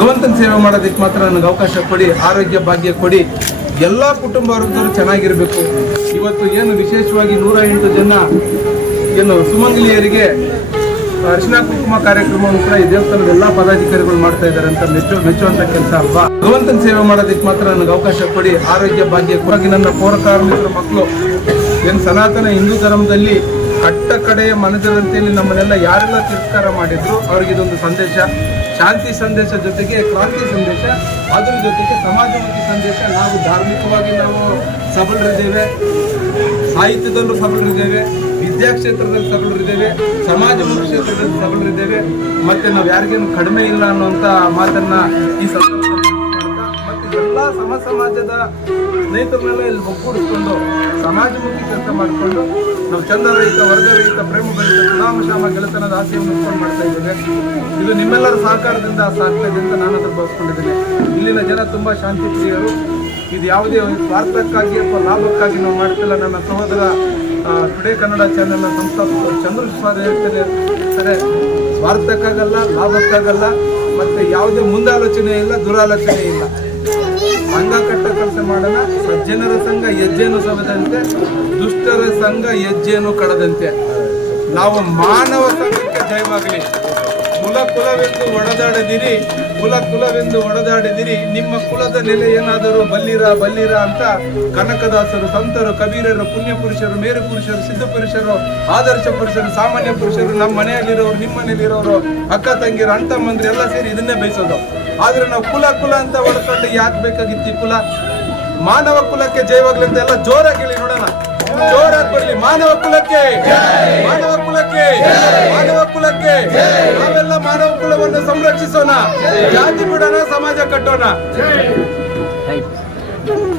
ಭಗವಂತನ ಸೇವೆ ಮಾಡೋದಕ್ಕೆ ಮಾತ್ರ ನನಗೆ ಅವಕಾಶ ಕೊಡಿ, ಆರೋಗ್ಯ ಭಾಗ್ಯ ಕೊಡಿ, ಎಲ್ಲ ಕುಟುಂಬ ವರ್ಗದವರು ಚೆನ್ನಾಗಿರಬೇಕು. ಇವತ್ತು ಏನು ವಿಶೇಷವಾಗಿ 108 ಜನ ಏನು ಸುಮಂಗಲಿಯರಿಗೆ ಅರಿಶಿನ ಕುಂಕುಮ ಕಾರ್ಯಕ್ರಮವನ್ನು ಕೂಡ ಈ ದೇವಸ್ಥಾನದ ಎಲ್ಲ ಪದಾಧಿಕಾರಿಗಳು ಮಾಡ್ತಾ ಇದ್ದಾರೆ ಅಂತ ಮೆಚ್ಚುವಂತ ಕೆಲಸ ಅಲ್ವಾ. ಭಗವಂತನ ಸೇವೆ ಮಾಡೋದಕ್ಕೆ ಮಾತ್ರ ನನಗೆ ಅವಕಾಶ ಕೊಡಿ, ಆರೋಗ್ಯ ಭಾಗ್ಯ ಕೊಡಿ. ನನ್ನ ಪೌರ ಕಾರ್ಮಿಕರ ಮಕ್ಕಳು ಏನು ಸನಾತನ ಹಿಂದೂ ಧರ್ಮದಲ್ಲಿ ಕಟ್ಟ ಕಡೆಯ ಮನದಂತೆಯಲ್ಲಿ ನಮ್ಮನ್ನೆಲ್ಲ ಯಾರೆಲ್ಲ ತಿರಸ್ಕಾರ ಮಾಡಿದ್ರು ಅವ್ರಿಗೆ ಇದೊಂದು ಸಂದೇಶ, ಶಾಂತಿ ಸಂದೇಶ ಜೊತೆಗೆ ಕ್ರಾಂತಿ ಸಂದೇಶ, ಅದರ ಜೊತೆಗೆ ಸಮಾಜಮುಖಿ ಸಂದೇಶ. ನಾವು ಧಾರ್ಮಿಕವಾಗಿ ನಾವು ಸಬಲರಿದ್ದೇವೆ, ಸಾಹಿತ್ಯದಲ್ಲೂ ಸಬಲರಿದ್ದೇವೆ, ವಿದ್ಯಾಕ್ಷೇತ್ರದಲ್ಲಿ ಸಬಲರಿದ್ದೇವೆ, ಸಮಾಜಮುಖಿ ಕ್ಷೇತ್ರದಲ್ಲಿ ಸಬಲರಿದ್ದೇವೆ. ಮತ್ತೆ ನಾವು ಯಾರಿಗೇನು ಕಡಿಮೆ ಇಲ್ಲ ಅನ್ನುವಂಥ ಮಾತನ್ನ ಈ ಸಂದರ್ಭದಲ್ಲಿ ಮತ್ತೆ ಎಲ್ಲ ಸಮಾಜದ ಸ್ನೇಹಿತರನ್ನೆಲ್ಲ ಇಲ್ಲಿ ಒಗ್ಗೂಡಿಸ್ಕೊಂಡು ಸಮಾಜಮುಖಿ ಕೆಲಸ ಮಾಡಿಕೊಂಡು ನಾವು ಚಂದರಹಿತ, ವರ್ಗರಹಿತ, ಪ್ರೇಮಭರಿತ, ಗುಲಾಮಶಾಮ ಗೆಳೆತನದ ಆಸೆಯನ್ನು ಉತ್ಪನ್ನ ಮಾಡ್ತಾ ಇದ್ದೇವೆ. ಇದು ನಿಮ್ಮೆಲ್ಲರ ಸಹಕಾರದಿಂದ ಸಾಗ್ತಾ ಇದೆ ಅಂತ ನಾನು ಅದನ್ನು ಭಾವಿಸ್ಕೊಂಡಿದ್ದೇನೆ. ಇಲ್ಲಿನ ಜನ ತುಂಬಾ ಶಾಂತಿ ಪ್ರಿಯರು. ಇದು ಯಾವುದೇ ಸ್ವಾರ್ಥಕ್ಕಾಗಿ ಅಥವಾ ಲಾಭಕ್ಕಾಗಿ ನಾವು ಮಾಡ್ತಿಲ್ಲ. ನನ್ನ ಸಹೋದರ ಟುಡೇ ಕನ್ನಡ ಚಾನೆಲ್ನ ಸಂಸ್ಥಾಪಕರು ಚಂದ್ರಶೇಖರ್ ಹೇಳ್ತಾರೆ, ಸ್ವಾರ್ಥಕ್ಕಾಗಲ್ಲ, ಲಾಭಕ್ಕಾಗಲ್ಲ, ಮತ್ತೆ ಯಾವುದೇ ಮುಂದಾಲೋಚನೆ ಇಲ್ಲ, ದುರಾಲೋಚನೆ ಇಲ್ಲ. ಸಂಘ ಕಟ್ಟ ಕೆಲಸ ಮಾಡೋಣ. ಸಜ್ಜನರ ಸಂಘ ಹೆಜ್ಜೆಯನ್ನು ಸವದಂತೆ, ದುಷ್ಟರ ಸಂಘ ಹೆಜ್ಜೆಯನ್ನು ಕಡದಂತೆ. ನಾವು ಮಾನವ ಸಂಘಕ್ಕೆ ಜಯವಾಗಲಿ. ಕುಲವೆಂದು ಒಡೆದಾಡಿದಿರಿ, ಕುಲವೆಂದು ಒಡೆದಾಡಿದಿರಿ, ನಿಮ್ಮ ಕುಲದ ನೆಲೆ ಏನಾದರೂ ಬಲ್ಲಿರ ಅಂತ ಕನಕದಾಸರು, ಸಂತರು, ಕಬೀರರು, ಪುಣ್ಯ ಪುರುಷರು, ಮೇರು ಪುರುಷರು, ಸಿದ್ಧ ಪುರುಷರು, ಆದರ್ಶ ಪುರುಷರು, ಸಾಮಾನ್ಯ ಪುರುಷರು, ನಮ್ಮ ಮನೆಯಲ್ಲಿರೋರು, ನಿಮ್ಮ ಮನೆಯಲ್ಲಿರೋರು, ಅಕ್ಕ ತಂಗಿರು, ಅಣ್ಣ ತಮ್ಮಂದ್ರು ಎಲ್ಲ ಸೇರಿ ಇದನ್ನೇ ಬಯಸೋದು. ಆದ್ರೆ ನಾವು ಕುಲ ಅಂತ ಹೊಡ್ಕೊಂಡು ಯಾಕೆ ಬೇಕಾಗಿತ್ತು ಈ ಕುಲ? ಮಾನವ ಕುಲಕ್ಕೆ ಜಯವಾಗ್ಲಿ ಅಂತ ಎಲ್ಲ ಜೋರಾಗಿ ಹೇಳಿ ನೋಡೋಣ. ಜೋರಾಗಿ ಬರಲಿ. ಮಾನವ ಕುಲಕ್ಕೆ, ಮಾನವ ಕುಲಕ್ಕೆ, ಮಾನವ ಕುಲಕ್ಕೆ. ನಾವೆಲ್ಲ ಮಾನವ ಕುಲವನ್ನು ಸಂರಕ್ಷಿಸೋಣ, ಜಾತಿ ಬಿಡೋಣ, ಸಮಾಜ ಕಟ್ಟೋಣ.